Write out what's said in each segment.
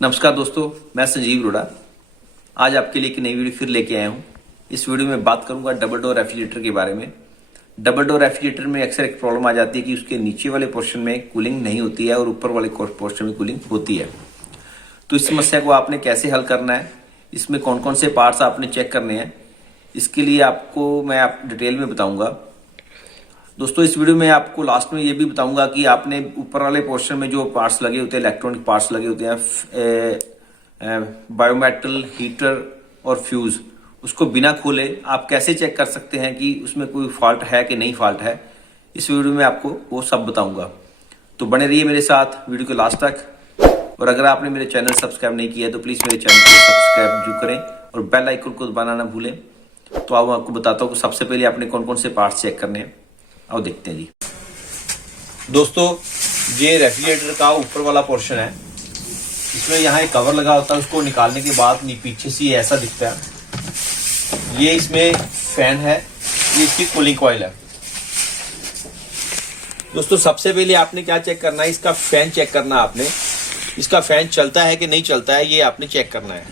नमस्कार दोस्तों, मैं संजीव रोड़ा आज आपके लिए एक नई वीडियो फिर लेके आया हूँ। इस वीडियो में बात करूंगा डबल डोर रेफ्रिजरेटर के बारे में। डबल डोर रेफ्रिजरेटर में अक्सर एक प्रॉब्लम आ जाती है कि उसके नीचे वाले पोर्शन में कूलिंग नहीं होती है और ऊपर वाले पोर्शन में कूलिंग होती है। तो इस समस्या को आपने कैसे हल करना है, इसमें कौन कौन से पार्ट्स आपने चेक करने हैं, इसके लिए आपको मैं डिटेल में बताऊँगा। दोस्तों, इस वीडियो में आपको लास्ट में ये भी बताऊंगा कि आपने ऊपर वाले पोर्शन में जो पार्ट्स लगे होते हैं, इलेक्ट्रॉनिक पार्ट्स लगे होते हैं, बायोमेटल, हीटर और फ्यूज, उसको बिना खोले आप कैसे चेक कर सकते हैं कि उसमें कोई फॉल्ट है कि नहीं फॉल्ट है। इस वीडियो में आपको वो सब बताऊंगा, तो बने रहिए मेरे साथ वीडियो के लास्ट तक। और अगर आपने मेरे चैनल सब्सक्राइब नहीं किया है तो प्लीज़ मेरे चैनल को सब्सक्राइब जरूर करें और बेल आइकन को दबाना ना भूलें। तो अब आपको बताता हूँ कि सबसे पहले आपने कौन कौन से पार्ट्स चेक करने हैं। आओ देखते हैं जी। दोस्तों, ये रेफ्रिजरेटर का ऊपर वाला पोर्शन है, इसमें यहाँ एक कवर लगा होता है, उसको निकालने के बाद पीछे से ऐसा दिखता है। ये इसमें फैन है, ये इसकी कूलिंग कॉइल है। दोस्तों, सबसे पहले आपने क्या चेक करना है, इसका फैन चेक करना है आपने। इसका फैन चलता है कि नहीं चलता है, ये आपने चेक करना है।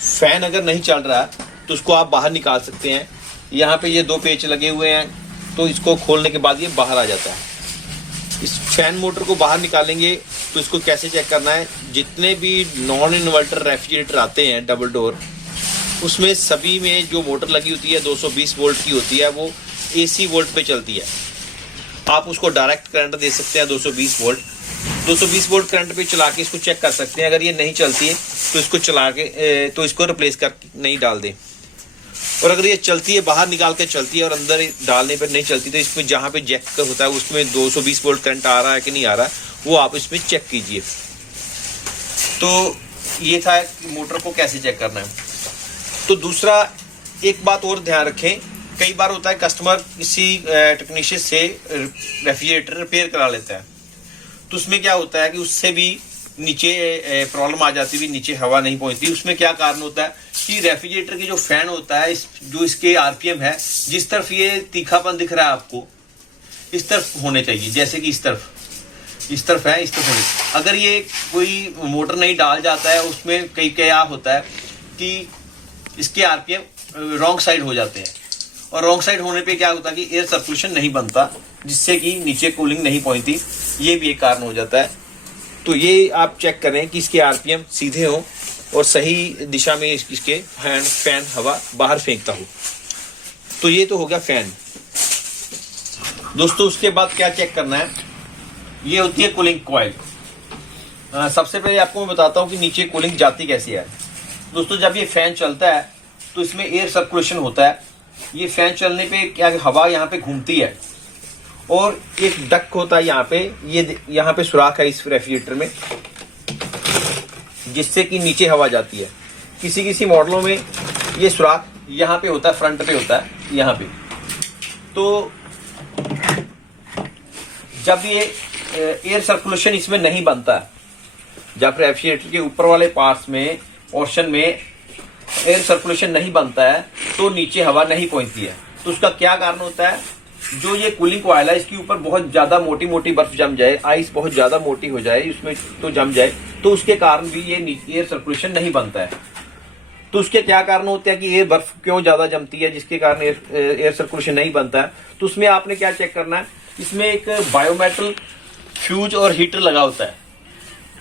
फैन अगर नहीं चल रहा है तो उसको आप बाहर निकाल सकते हैं। यहाँ पे ये दो पेच लगे हुए हैं, तो इसको खोलने के बाद ये बाहर आ जाता है। इस फैन मोटर को बाहर निकालेंगे तो इसको कैसे चेक करना है, जितने भी नॉन इन्वर्टर रेफ्रिजरेटर आते हैं डबल डोर, उसमें सभी में जो मोटर लगी होती है 220 वोल्ट की होती है, वो एसी वोल्ट पे चलती है। आप उसको डायरेक्ट करंट दे सकते हैं 220 वोल्ट। 220 वोल्ट करंट पे चला के इसको चेक कर सकते हैं। अगर ये नहीं चलती है तो इसको चला के तो इसको रिप्लेस कर नहीं डाल दें। और अगर ये चलती है, बाहर निकाल के चलती है और अंदर डालने पर नहीं चलती, तो इसमें जहाँ पे जैक होता है उसमें 220 वोल्ट करंट आ रहा है कि नहीं आ रहा है, वो आप इसमें चेक कीजिए। तो ये था कि मोटर को कैसे चेक करना है। तो दूसरा, एक बात और ध्यान रखें, कई बार होता है कस्टमर किसी टेक्नीशियन से रेफ्रिजरेटर रिपेयर करा लेता है, तो उसमें क्या होता है कि उससे भी नीचे प्रॉब्लम आ जाती है, नीचे हवा नहीं पहुंचती। उसमें क्या कारण होता है कि रेफ्रिजरेटर की जो फैन होता है, जो इसके आरपीएम है, जिस तरफ ये तीखापन दिख रहा है आपको, इस तरफ होने चाहिए। जैसे कि इस तरफ है, इस तरफ होने। अगर ये कोई मोटर नहीं डाल जाता है, उसमें कई क्या होता है कि इसके आरपीएम रॉन्ग साइड हो जाते हैं, और रॉन्ग साइड होने पे क्या होता है कि एयर सर्कुलेशन नहीं बनता, जिससे कि नीचे कूलिंग नहीं पहुंचती। ये भी एक कारण हो जाता है। तो ये आप चेक करें कि इसके आरपीएम सीधे हों और सही दिशा में इसके फैन हवा बाहर फेंकता हो। तो ये तो हो गया फैन। दोस्तों, उसके बाद क्या चेक करना है, ये होती है कूलिंग कॉइल। सबसे पहले आपको मैं बताता हूँ कि नीचे कूलिंग जाती कैसे है। दोस्तों, जब ये फैन चलता है तो इसमें एयर सर्कुलेशन होता है। ये फैन चलने पे क्या हवा यहाँ पे घूमती है, और एक डक होता है यहाँ पे, ये यहाँ पे सुराख है इस रेफ्रिजरेटर में, जिससे कि नीचे हवा जाती है। किसी किसी मॉडलों में ये सुराख यहाँ पे होता है, फ्रंट पे होता है, यहाँ पे। तो जब ये एयर सर्कुलेशन इसमें नहीं बनता, जब रेफ्रिजरेटर के ऊपर वाले पार्ट्स में, पोर्शन में एयर सर्कुलेशन नहीं बनता है, तो नीचे हवा नहीं पहुंचती है। तो उसका क्या कारण होता है, जो ये कूलिंग कॉइल है, इसके ऊपर बहुत ज्यादा मोटी मोटी बर्फ जम जाए, आइस बहुत ज्यादा मोटी हो जाए, उसमें तो जम जाए, तो उसके कारण भी ये एयर सर्कुलेशन नहीं बनता है। तो उसके क्या कारण होते हैं कि ये बर्फ क्यों ज्यादा जमती है, जिसके कारण एयर सर्कुलेशन नहीं बनता है। तो उसमें आपने क्या चेक करना है, इसमें एक बायोमेटल फ्यूज और हीटर लगा होता है,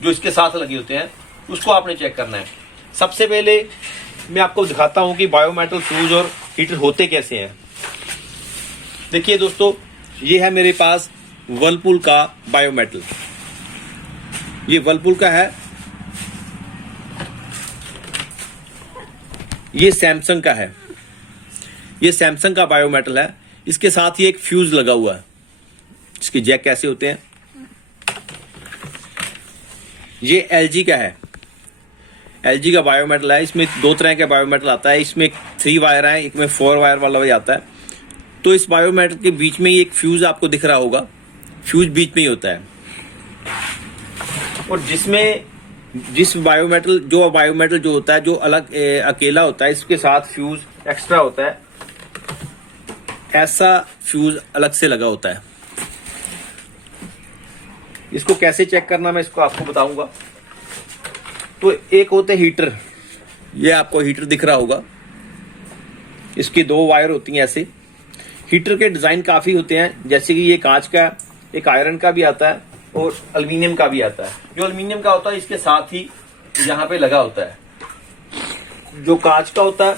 जो इसके साथ लगे होते हैं, उसको आपने चेक करना है। सबसे पहले मैं आपको दिखाता हूं कि बायोमेटल फ्यूज और हीटर होते कैसे हैं। देखिए दोस्तों, ये है मेरे पास वर्लपूल का बायोमेटल। ये वर्लपूल का है, ये सैमसंग का है। ये सैमसंग का बायोमेटल है। इसके साथ ही एक फ्यूज लगा हुआ है। इसके जैक कैसे होते हैं। ये एलजी का है, एलजी का बायोमेटल है। इसमें दो तरह का बायोमेटल आता है, इसमें 3 वायर है, एक में 4 वायर वाला भी आता है। तो इस बायोमेटल के बीच में ही एक फ्यूज आपको दिख रहा होगा, फ्यूज बीच में ही होता है। और जिस बायोमेटल जो होता है, जो अलग अकेला होता है, इसके साथ फ्यूज एक्स्ट्रा होता है, ऐसा फ्यूज अलग से लगा होता है। इसको कैसे चेक करना मैं इसको आपको बताऊंगा। तो एक होते हीटर, ये आपको हीटर दिख रहा होगा, इसकी 2 वायर होती हैं ऐसे। हीटर के डिजाइन काफी होते हैं, जैसे कि ये कांच का, एक आयरन का भी आता है और एल्युमिनियम का भी आता है। जो एल्युमिनियम का होता है इसके साथ ही यहाँ पे लगा होता है, जो कांच का होता है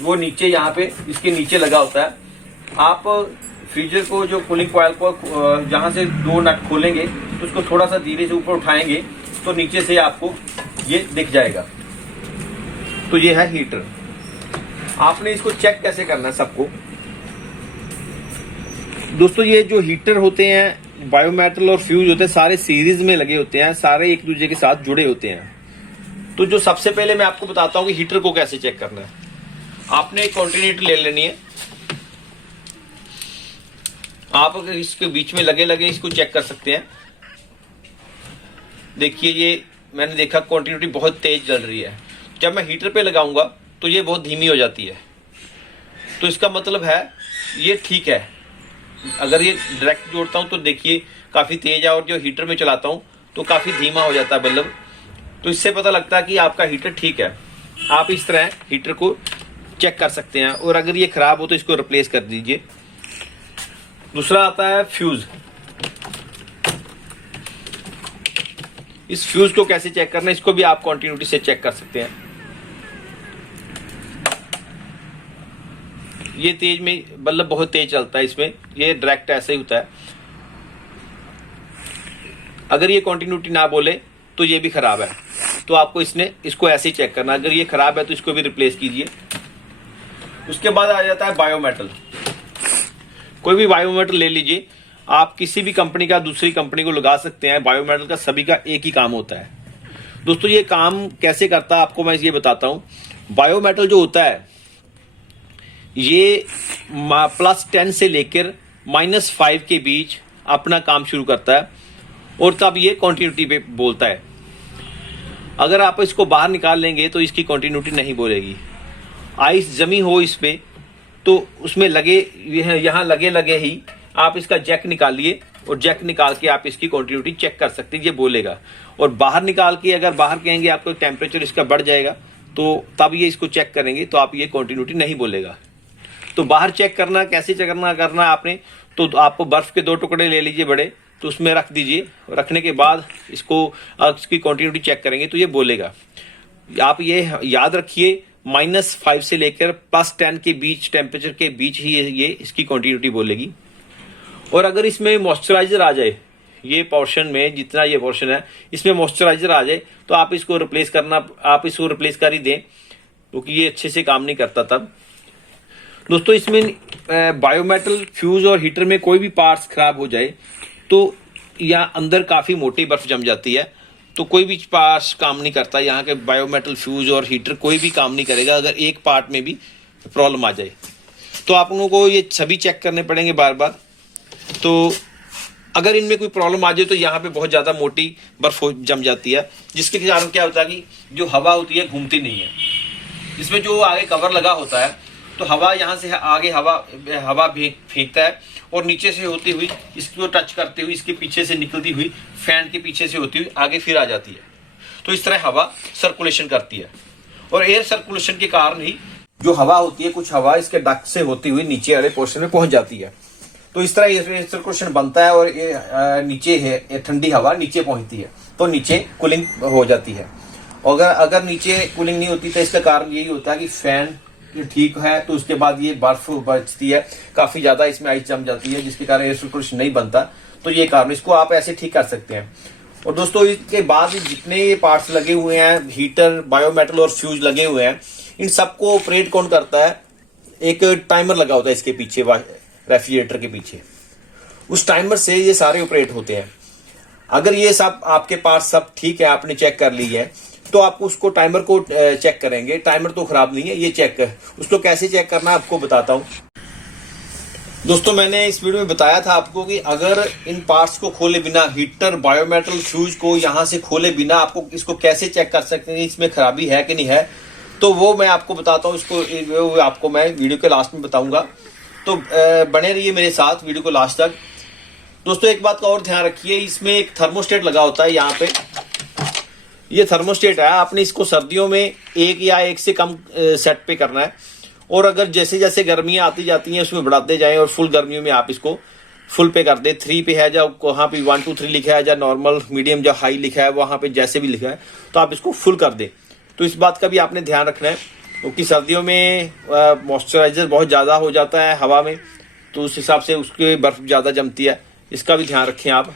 वो नीचे यहाँ पे इसके नीचे लगा होता है। आप फ्रीजर को, जो कूलिंग कॉइल को जहाँ से 2 नट खोलेंगे तो उसको थोड़ा सा धीरे से ऊपर उठाएंगे तो नीचे से आपको ये दिख जाएगा। तो ये है हीटर। आपने इसको चेक कैसे करना है सबको दोस्तों, ये जो हीटर होते हैं, बायोमेटल और फ्यूज होते हैं, सारे सीरीज में लगे होते हैं, सारे एक दूसरे के साथ जुड़े होते हैं। तो जो सबसे पहले मैं आपको बताता हूँ कि हीटर को कैसे चेक करना है। आपने एक कंटिन्यूटी ले लेनी है, आप अगर इसके बीच में लगे लगे इसको चेक कर सकते हैं। देखिए ये मैंने देखा कंटिन्यूटी बहुत तेज जल रही है, जब मैं हीटर पे लगाऊंगा तो ये बहुत धीमी हो जाती है। तो इसका मतलब है ये ठीक है। अगर ये डायरेक्ट जोड़ता हूं तो देखिए काफी तेज है, और जो हीटर में चलाता हूं तो काफी धीमा हो जाता है बल्ब। तो इससे पता लगता है कि आपका हीटर ठीक है। आप इस तरह हीटर को चेक कर सकते हैं, और अगर ये खराब हो तो इसको रिप्लेस कर दीजिए। दूसरा आता है फ्यूज। इस फ्यूज को कैसे चेक करना है, इसको भी आप कंटिन्यूटी से चेक कर सकते हैं। ये तेज में बल्ब बहुत तेज चलता है, इसमें ये डायरेक्ट ऐसे ही होता है। अगर ये कंटिन्यूटी ना बोले तो ये भी खराब है, तो आपको इसको ऐसे ही चेक करना। अगर ये खराब है तो इसको भी रिप्लेस कीजिए। उसके बाद आ जाता है बायोमेटल। कोई भी बायोमेटल ले लीजिए, आप किसी भी कंपनी का दूसरी कंपनी को लगा सकते हैं। बायोमेटल का सभी का एक ही काम होता है दोस्तों। ये काम कैसे करता है आपको मैं ये बताता हूं। बायोमेटल जो होता है ये +10 से लेकर -5 के बीच अपना काम शुरू करता है, और तब ये कंटिन्यूटी पे बोलता है। अगर आप इसको बाहर निकाल लेंगे तो इसकी कंटिन्यूटी नहीं बोलेगी। आइस जमी हो इस पे तो उसमें लगे, यहाँ लगे लगे ही आप इसका जैक निकालिए, और जैक निकाल के आप इसकी कंटिन्यूटी चेक कर सकते हैं, ये बोलेगा। और बाहर निकाल के अगर बाहर कहेंगे आपको टेम्परेचर इसका बढ़ जाएगा, तो तब ये इसको चेक करेंगे तो आप ये कंटिन्यूटी नहीं बोलेगा। तो बाहर चेक करना कैसे चेक करना आपने, तो आपको बर्फ के 2 टुकड़े ले लीजिए बड़े, तो उसमें रख दीजिए। रखने के बाद इसकी कंटिन्यूटी चेक करेंगे तो ये बोलेगा। आप ये याद रखिए, -5 से लेकर +10 के बीच टेम्परेचर के बीच ही ये इसकी कंटिन्यूटी बोलेगी। और अगर इसमें मॉइस्चराइजर आ जाए, ये पोर्शन में जितना ये पोर्शन है इसमें मॉइस्चराइजर आ जाए तो आप इसको रिप्लेस कर ही दें, क्योंकि ये अच्छे से काम नहीं करता तब। दोस्तों इसमें बायोमेटल, फ्यूज और हीटर में कोई भी पार्ट्स खराब हो जाए तो यहाँ अंदर काफी मोटी बर्फ जम जाती है, तो कोई भी पार्ट्स काम नहीं करता। यहाँ के बायोमेटल, फ्यूज और हीटर कोई भी काम नहीं करेगा अगर एक पार्ट में भी प्रॉब्लम आ जाए। तो आप लोगों को ये सभी चेक करने पड़ेंगे बार बार। तो अगर इनमें कोई प्रॉब्लम आ जाए तो यहाँ पे बहुत ज्यादा मोटी बर्फ जम जाती है, जिसके कारण क्या होता है कि जो हवा होती है घूमती नहीं है। इसमें जो आगे कवर लगा होता है तो हवा यहाँ से आगे हवा फेंकता है, और नीचे से होती हुई इसको टच करते हुए इसके पीछे से निकलती हुई फैन के पीछे से होती हुई आगे फिर आ जाती है। तो इस तरह हवा सर्कुलेशन करती है, और एयर सर्कुलेशन के कारण ही जो हवा होती है, कुछ हवा इसके डक्ट से होती हुई नीचे वाले पोर्शन में पहुंच जाती है। तो इस तरह एयर सर्कुलेशन बनता है, और ये नीचे है ठंडी हवा नीचे पहुंचती है, तो नीचे कूलिंग हो जाती है। अगर नीचे कूलिंग नहीं होती तो इसका कारण यही होता है कि फैन ठीक है तो उसके बाद ये बर्फ बचती है, काफी ज्यादा इसमें आइस जम जाती है, जिसके कारण एयर सर्कुलेशन नहीं बनता। तो ये कारण, इसको आप ऐसे ठीक कर सकते हैं। और दोस्तों इसके बाद जितने ये पार्ट्स लगे हुए हैं, हीटर, बायोमेटल और फ्यूज लगे हुए हैं, इन सबको ऑपरेट कौन करता है? एक टाइमर लगा होता है इसके पीछे, रेफ्रिजरेटर के पीछे। उस टाइमर से ये सारे ऑपरेट होते हैं। अगर ये सब आपके पास सब ठीक है, आपने चेक कर ली है, तो आप उसको टाइमर को चेक करेंगे। टाइमर तो खराब नहीं है, ये चेक उसको कैसे चेक करना आपको बताता हूं। दोस्तों मैंने इस वीडियो में बताया था आपको कि अगर इन पार्ट्स को खोले बिना, हीटर, बायोमेटल, फ्यूज को यहां से खोले बिना आपको इसको कैसे चेक कर सकते हैं इसमें खराबी है कि नहीं है, तो वो मैं आपको बताता हूं। इसको आपको मैं वीडियो के लास्ट में बताऊंगा, तो बने रहिए मेरे साथ वीडियो को लास्ट तक। दोस्तों एक बात का और ध्यान रखिए, इसमें एक थर्मोस्टेट लगा होता है यहाँ पे। ये थर्मोस्टेट है, आपने इसको सर्दियों में 1 या 1 से कम सेट पे करना है, और अगर जैसे जैसे गर्मियां आती जाती हैं उसमें बढ़ाते जाएं, और फुल गर्मियों में आप इसको फुल पे कर दे। 3 पे है या वहाँ पे 1 2 3 लिखा है, या नॉर्मल मीडियम या हाई लिखा है, वहाँ पे जैसे भी लिखा है तो आप इसको फुल कर दे। तो इस बात का भी आपने ध्यान रखना है, क्योंकि सर्दियों में मॉइस्चराइजर बहुत ज़्यादा हो जाता है हवा में, तो उस हिसाब से उसके बर्फ़ ज़्यादा जमती है, इसका भी ध्यान रखें आप।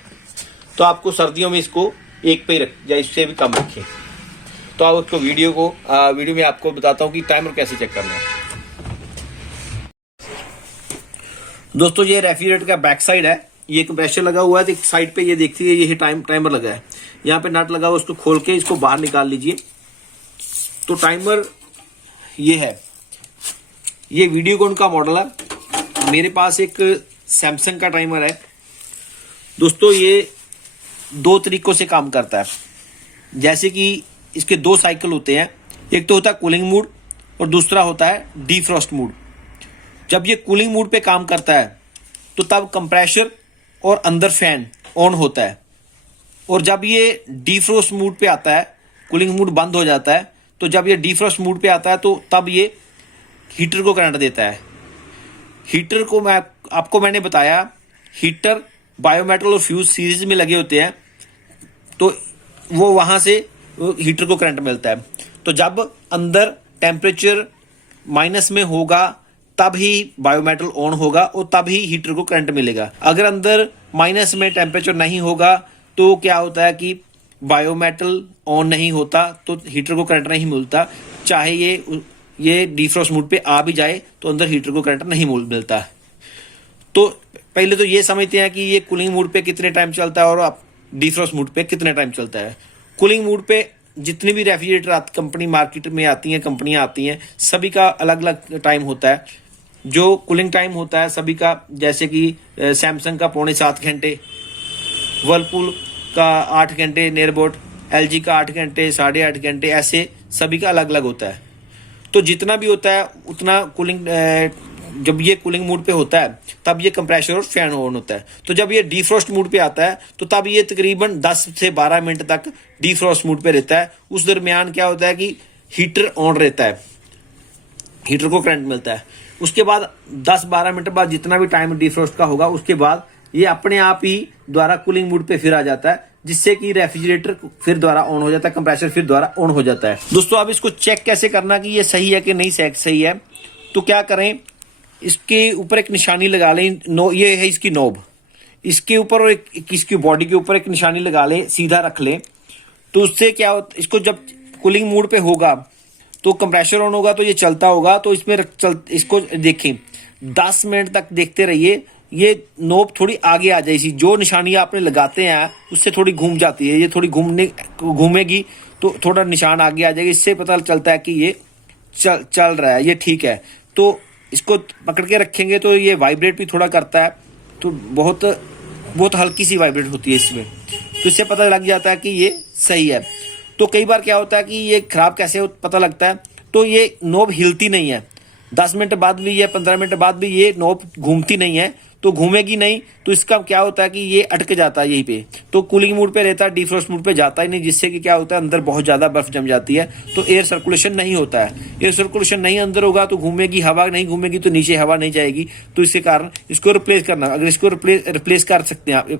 तो आपको सर्दियों में इसको 1 पे ही रख, या इससे भी कम रखें। तो आप उसको वीडियो में आपको बताता हूँ कि टाइमर कैसे चेक करना है। दोस्तों ये रेफ्रिजरेटर का बैक साइड है, ये कंप्रेसर लगा हुआ है, तो एक साइड पे ये देखती है ये टाइमर लगा है, यहाँ पे नट लगा हुआ, उसको खोल के इसको बाहर निकाल लीजिए। तो टाइमर ये है, ये वीडियोकॉन का मॉडल है। मेरे पास एक सैमसंग का टाइमर है। दोस्तों ये 2 तरीकों से काम करता है। जैसे कि इसके 2 साइकिल होते हैं, एक तो होता है कूलिंग मोड और दूसरा होता है डीफ्रॉस्ट मोड। जब ये कूलिंग मोड पे काम करता है तो तब कंप्रेसर और अंदर फैन ऑन होता है, और जब ये डीफ्रॉस्ट मोड पे आता है, कूलिंग मोड बंद हो जाता है, तो जब ये डीफ्रॉस्ट मोड पे आता है तो तब ये हीटर को करंट देता है। हीटर को मैंने बताया, हीटर बायोमेटल और फ्यूज सीरीज में लगे होते हैं, तो वो वहां से हीटर को करंट मिलता है। तो जब अंदर टेम्परेचर माइनस में होगा तब ही बायोमेटल ऑन होगा और तब ही हीटर को करंट मिलेगा। अगर अंदर माइनस में टेम्परेचर नहीं होगा तो क्या होता है कि बायोमेटल ऑन नहीं होता, तो हीटर को करंट नहीं मिलता। चाहे ये डीफ्रॉस्ट मोड पे आ भी जाए तो अंदर हीटर को करंट नहीं मिलता। तो पहले तो ये समझते हैं कि ये कूलिंग मोड पे कितने टाइम चलता है और डीफ्रॉस्ट मोड पे कितने टाइम चलता है। कूलिंग मोड पे जितनी भी रेफ्रिजरेटर कंपनी मार्केट में आती हैं, कंपनियां आती हैं, सभी का अलग अलग टाइम होता है। जो कूलिंग टाइम होता है सभी का, जैसे कि सैमसंग का 6.25 घंटे, वर्लपूल का 8 घंटे, नेरबोट LG का 8 घंटे, 8.5 घंटे, ऐसे सभी का अलग अलग होता है। तो जितना भी होता है उतना कूलिंग, जब ये कूलिंग मोड पे होता है तब ये कंप्रेसर और फैन ऑन होता है। तो जब ये डीफ्रॉस्ट मोड पे आता है तो तब ये तकरीबन 10 से 12 मिनट तक डीफ्रॉस्ट मोड पे रहता है। उस दरमियान क्या होता है कि हीटर ऑन रहता है, हीटर को करंट मिलता है। उसके बाद 10-12 मिनट बाद जितना भी टाइम डीफ्रॉस्ट का होगा, उसके बाद ये अपने आप ही द्वारा कूलिंग मोड पे फिर आ जाता है, जिससे कि रेफ्रिजरेटर फिर द्वारा ऑन हो जाता है, कंप्रेसर फिर द्वारा ऑन हो जाता है। दोस्तों अब इसको चेक कैसे करना कि ये सही है कि नहीं सही है, तो क्या करें, इसके ऊपर एक निशानी लगा लें। ये है इसकी नोब, इसके ऊपर और इसकी बॉडी के ऊपर एक निशानी लगा लें, सीधा रख लें। तो उससे क्या होता, इसको जब कूलिंग मोड पे होगा तो कंप्रेसर ऑन होगा तो ये चलता होगा। तो इसमें इसको देखें, 10 मिनट तक देखते रहिए। ये नोब थोड़ी आगे आ जाएगी, जो निशानी आपने लगाते हैं उससे थोड़ी घूम जाती है, ये थोड़ी घूमेगी तो थोड़ा निशान आगे आ जाएगा। इससे पता चलता है कि ये चल रहा है, ये ठीक है। तो इसको पकड़ के रखेंगे तो ये वाइब्रेट भी थोड़ा करता है, तो बहुत हल्की सी वाइब्रेट होती है इसमें, तो इससे पता लग जाता है कि ये सही है। तो कई बार क्या होता है कि ये खराब कैसे पता लगता है, तो ये नोब हिलती नहीं है, 10 मिनट बाद भी या 15 मिनट बाद भी ये नोब घूमती नहीं है। तो घूमेगी नहीं तो इसका क्या होता है कि ये अटक जाता है यहीं पे, तो कूलिंग मोड पे रहता है, डीफ्रॉस्ट मोड पे जाता ही नहीं, जिससे कि क्या होता है अंदर बहुत ज्यादा बर्फ जम जाती है, तो एयर सर्कुलेशन नहीं होता है। एयर सर्कुलेशन नहीं अंदर होगा तो घूमेगी, हवा नहीं घूमेगी तो नीचे हवा नहीं जाएगी। तो इसके कारण इसको रिप्लेस करना, अगर इसको रिप्लेस कर सकते हैं आप,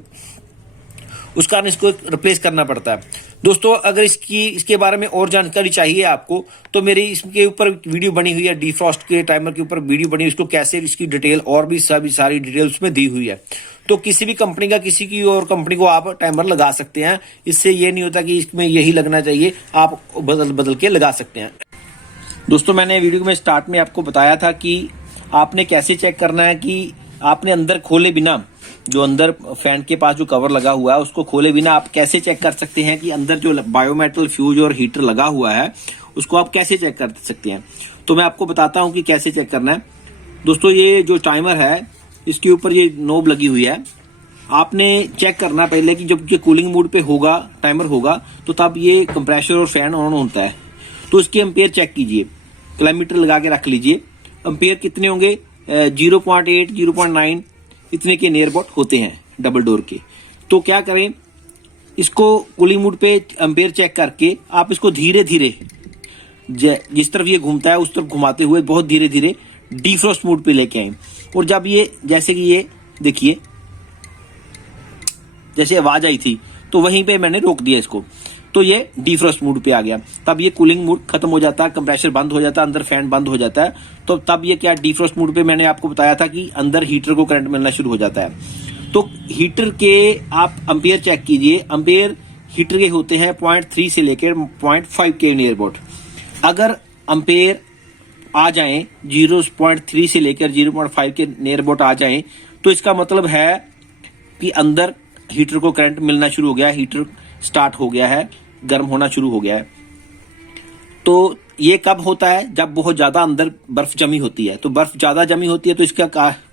उस कारण इसको रिप्लेस करना पड़ता है। दोस्तों अगर इसके बारे में और जानकारी चाहिए आपको तो मेरी इसके ऊपर वीडियो बनी हुई है, डीफ्रॉस्ट के टाइमर के ऊपर वीडियो बनी हुई, इसको कैसे इसकी डिटेल और भी सारी डिटेल उसमें दी हुई है। तो किसी भी कंपनी का किसी की और कंपनी को आप टाइमर लगा सकते हैं, इससे ये नहीं होता कि इसमें यही लगना चाहिए, आप बदल के लगा सकते हैं। दोस्तों मैंने वीडियो में स्टार्ट में आपको बताया था कि आपने कैसे चेक करना है कि आपने अंदर खोले बिना, जो अंदर फैन के पास जो कवर लगा हुआ है उसको खोले बिना आप कैसे चेक कर सकते हैं कि अंदर जो बायोमेटल फ्यूज और हीटर लगा हुआ है उसको आप कैसे चेक कर सकते हैं। तो मैं आपको बताता हूं कि कैसे चेक करना है। दोस्तों ये जो टाइमर है इसके ऊपर ये नोब लगी हुई है, आपने चेक करना पहले कि जब ये कूलिंग मोड पे होगा, टाइमर होगा, तो तब ये कंप्रेसर और फैन ऑन होता है। तो इसके एम्पेयर चेक कीजिए, किलोमीटर लगा के रख लीजिए। एम्पेयर कितने होंगे, 0.8 0.9 इतने के नियर अबाउट होते हैं डबल डोर के। तो क्या करें, इसको कूलिंग मोड पे एम्पेयर चेक करके आप इसको धीरे धीरे जिस तरफ ये घूमता है उस तरफ घुमाते हुए बहुत धीरे धीरे डिफ्रॉस्ट मोड पे लेके आए। और जब ये जैसे कि ये देखिए जैसे आवाज आई थी तो वहीं पे मैंने रोक दिया इसको, तो ये डिफ्रॉस्ट मोड पे आ गया। तब ये कूलिंग मोड खत्म हो जाता है, कंप्रेसर बंद हो जाता है, अंदर फैन बंद हो जाता है। तो तब ये क्या डिफ्रॉस्ट मोड पे मैंने आपको बताया था कि अंदर हीटर को करंट मिलना शुरू हो जाता है। तो हीटर के आप एम्पेयर चेक कीजिए। एम्पेयर हीटर के होते हैं 0.3 से लेकर 0.5 के नियर अबाउट। अगर एम्पेयर आ जाएं 0.3 से लेकर 0.5 के नियर अबाउट आ जाएं तो इसका मतलब है कि अंदर हीटर को करंट मिलना शुरू हो गया, हीटर स्टार्ट हो गया है, गर्म होना शुरू हो गया है। तो ये कब होता है? जब बहुत ज्यादा अंदर बर्फ जमी होती है। तो बर्फ ज्यादा जमी होती है तो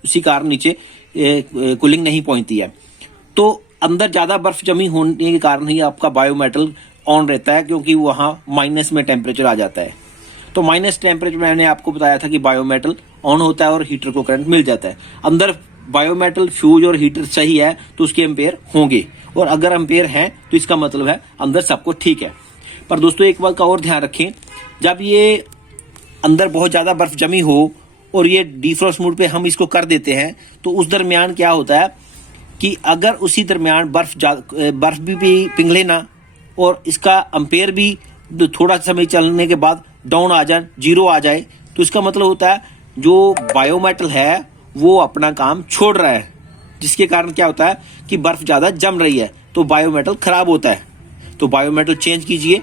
उसी कारण नीचे कूलिंग नहीं पहुंचती है। तो अंदर ज्यादा बर्फ जमी होने के कारण ही आपका बायोमेटल ऑन रहता है, क्योंकि वहां माइनस में टेम्परेचर आ जाता है। तो माइनस टेम्परेचर मैंने आपको बताया था कि बायोमेटल ऑन होता है और हीटर को करंट मिल जाता है। अंदर बायोमेटल फ्यूज और हीटर सही है तो उसके एम्पेयर होंगे, और अगर एम्पेयर हैं तो इसका मतलब है अंदर सब कुछ ठीक है। पर दोस्तों एक बात का और ध्यान रखें, जब ये अंदर बहुत ज्यादा बर्फ जमी हो और ये डिफ्रॉस्ट मोड पे हम इसको कर देते हैं तो उस दरमियान क्या होता है कि अगर उसी दरमियान बर्फ भी पिघले ना और इसका एम्पेयर भी थोड़ा समय चलने के बाद डाउन आ जाए, जीरो आ जाए, तो इसका मतलब होता है जो बायोमेटल है वो अपना काम छोड़ रहा है, जिसके कारण क्या होता है कि बर्फ ज्यादा जम रही है तो बायोमेटल खराब होता है। तो बायोमेटल चेंज कीजिए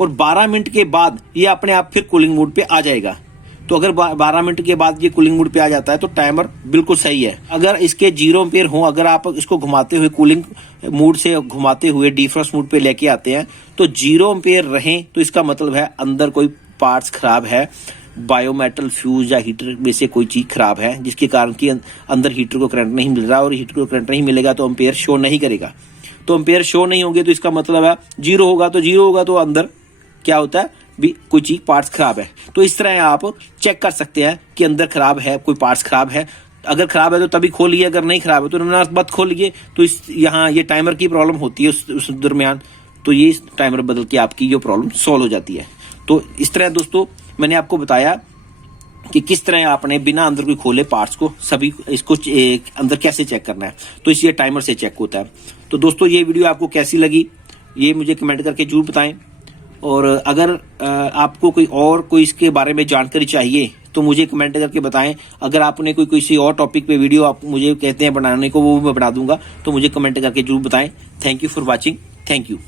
और 12 मिनट के बाद ये अपने आप फिर कूलिंग मोड पे आ जाएगा। तो अगर 12 मिनट के बाद ये कूलिंग मोड पे आ जाता है तो टाइमर बिल्कुल सही है। अगर इसके 0 एम्पेयर हो, अगर आप इसको घुमाते हुए कूलिंग मोड से घुमाते हुए डिफ्रॉस्ट मोड पे लेके आते हैं तो 0 एम्पेयर रहें तो इसका मतलब है अंदर कोई पार्ट्स खराब है, बायोमेटल फ्यूज या हीटर में से कोई चीज खराब है, जिसके कारण कि अंदर हीटर को करंट नहीं मिल रहा, और हीटर को करंट नहीं मिलेगा तो एम्पेयर शो नहीं करेगा। तो एम्पेयर शो नहीं होंगे तो इसका मतलब है 0 होगा, तो 0 होगा तो अंदर क्या होता है भी कोई चीज पार्ट्स खराब है। तो इस तरह आप चेक कर सकते हैं कि अंदर खराब है, कोई पार्ट्स खराब है। अगर खराब है तो तभी खोलिए, अगर नहीं खराब है तो मत खोलिए। तो इस यहाँ ये टाइमर की प्रॉब्लम होती है उस दरमियान, तो ये टाइमर बदल के आपकी जो प्रॉब्लम सॉल्व हो जाती है। तो इस तरह दोस्तों मैंने आपको बताया कि किस तरह आपने बिना अंदर कोई खोले पार्ट्स को सभी इसको अंदर कैसे चेक करना है। तो इस टाइमर से चेक होता है। तो दोस्तों ये वीडियो आपको कैसी लगी ये मुझे कमेंट करके जरूर बताएं, और अगर आपको कोई इसके बारे में जानकारी चाहिए तो मुझे कमेंट करके बताएं। अगर आपने कोई किसी और टॉपिक पे वीडियो आप मुझे कहते हैं बनाने को, वो मैं बना दूंगा, तो मुझे कमेंट करके जरूर बताएं। Thank you for watching. Thank you.